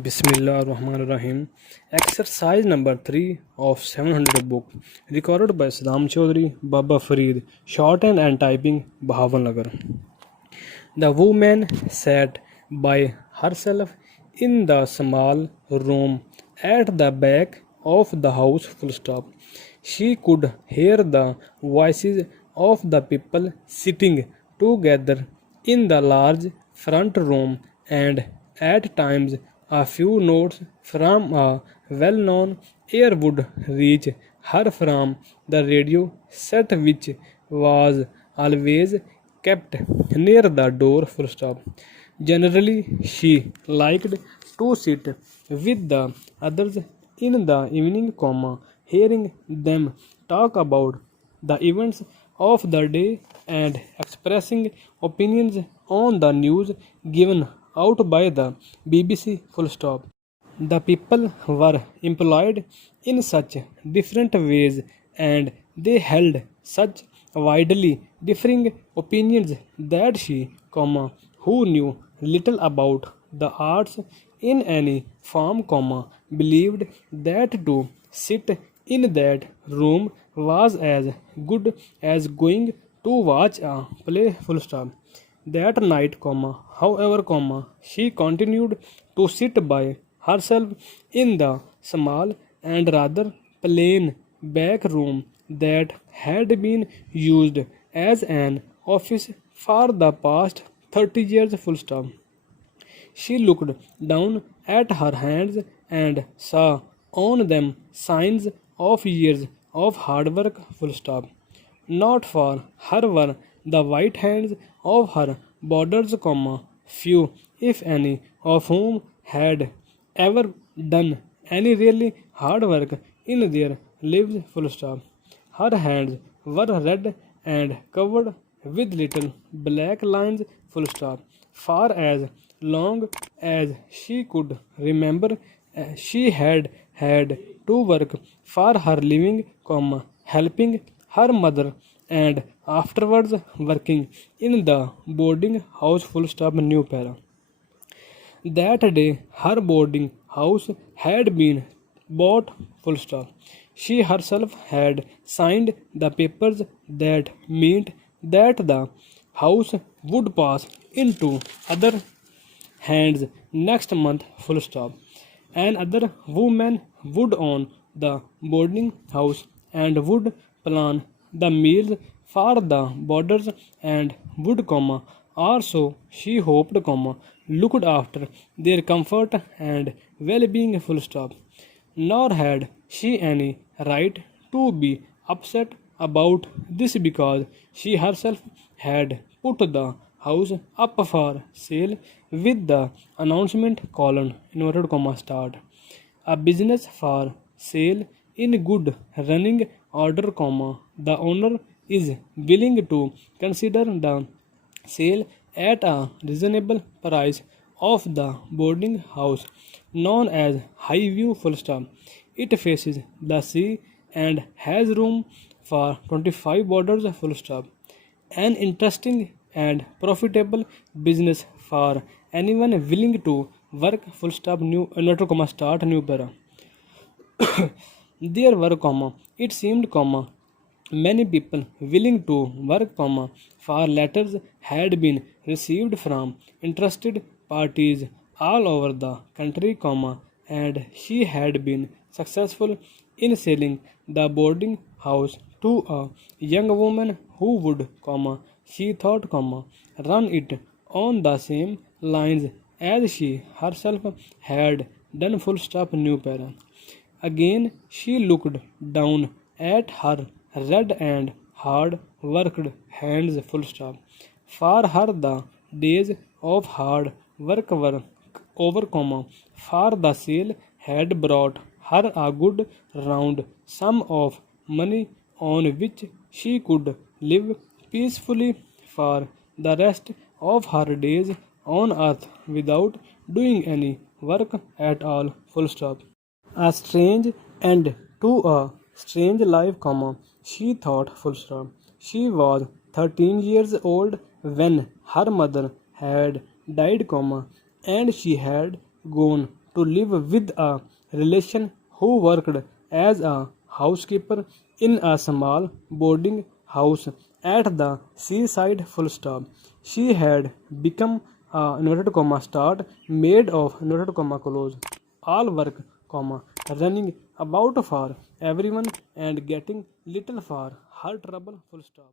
Bismillahirrahmanirrahim. Exercise number 3 of 700 book. Recorded by Saddam Chaudhary, Baba Farid. Shorthand and typing, Bahawalngar. The woman sat by herself in the small room at the back of the house. Full stop. She could hear the voices of the people sitting together in the large front room, and at times a few notes from a well known air would reach her from the radio set, which was always kept near the door. Full stop. Generally, she liked to sit with the others in the evening, hearing them talk about the events of the day and expressing opinions on the news given out by the BBC. Full stop. The people were employed in such different ways, and they held such widely differing opinions that she, who knew little about the arts in any form, believed that to sit in that room was as good as going to watch a play. Full stop. That night, however, she continued to sit by herself in the small and rather plain back room that had been used as an office for the past 30 years. Full stop. She looked down at her hands and saw on them signs of years of hard work. Full stop. Not for her were the white hands of her boarders, few, if any, of whom had ever done any really hard work in their lives. Full stop. Her hands were red and covered with little black lines. Full stop. For as long as she could remember, she had had to work for her living, helping her mother and afterwards working in the boarding house. Full stop. New para. That day her boarding house had been bought. Full stop. She herself had signed the papers that meant that the house would pass into other hands next month. Full stop. Another woman would own the boarding house and would plan the meals for the boarders and would, also she hoped, looked after their comfort and well-being. Full stop. Nor had she any right to be upset about this, because she herself had put the house up for sale with the announcement colon inverted comma start. A business for sale in good running order, the owner is willing to consider the sale at a reasonable price of the boarding house known as Highview. Full stop. It faces the sea and has room for 25 boarders. Full stop. An interesting and profitable business for anyone willing to work. Full stop. New inverted comma start new para. There were, it seemed, many people willing to work, for letters had been received from interested parties all over the country, and she had been successful in selling the boarding house to a young woman who would, she thought, run it on the same lines as she herself had done. Full stop. New para. Again she looked down at her red and hard worked hands. Full stop. For her the days of hard work were over, for the sale had brought her a good round sum of money on which she could live peacefully for the rest of her days on earth without doing any work at all. Full stop. A strange end to a strange life, she thought. Full stop. She was 13 years old when her mother had died, and she had gone to live with a relation who worked as a housekeeper in a small boarding house at the seaside full stop. She had become a inverted comma start made of inverted comma close all work comma running about for everyone and getting little for her trouble full stop.